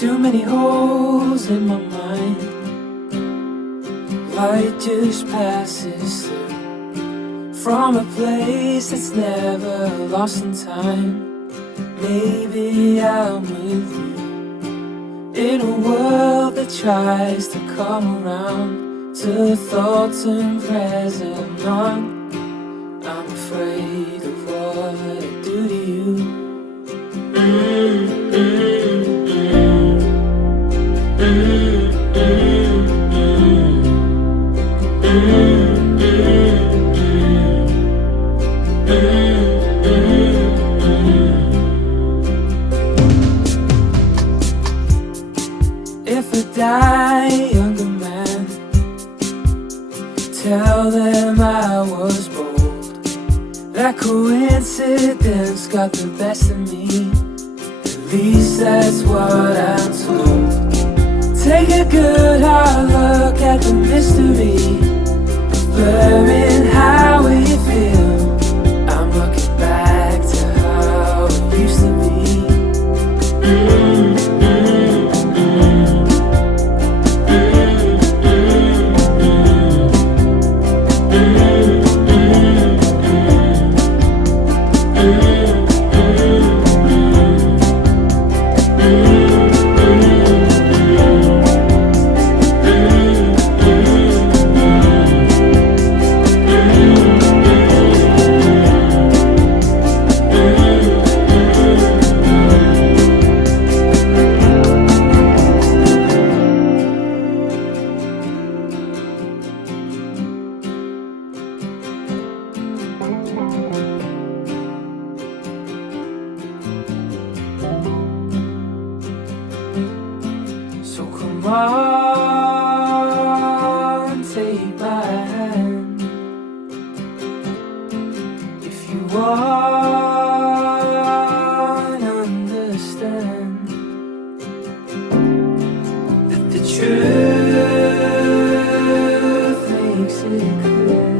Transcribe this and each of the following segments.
Too many holes in my mind. Light just passes through from a place that's never lost in time. Maybe I'm with you in a world that tries to come around to thoughts and present none. I'm afraid of what I do to you. If I die, younger man, tell them I was bold. That coincidence got the best of me. At least that's what I'm told. Take a good hard look at the mystery, blurring how we feel. I'm looking back to how it used to be. So come on, take my hand. If you want, understand that the truth makes it clear.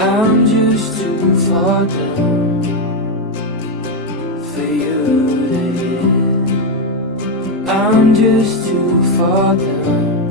I'm just too far down for you to hear. I'm just too far down.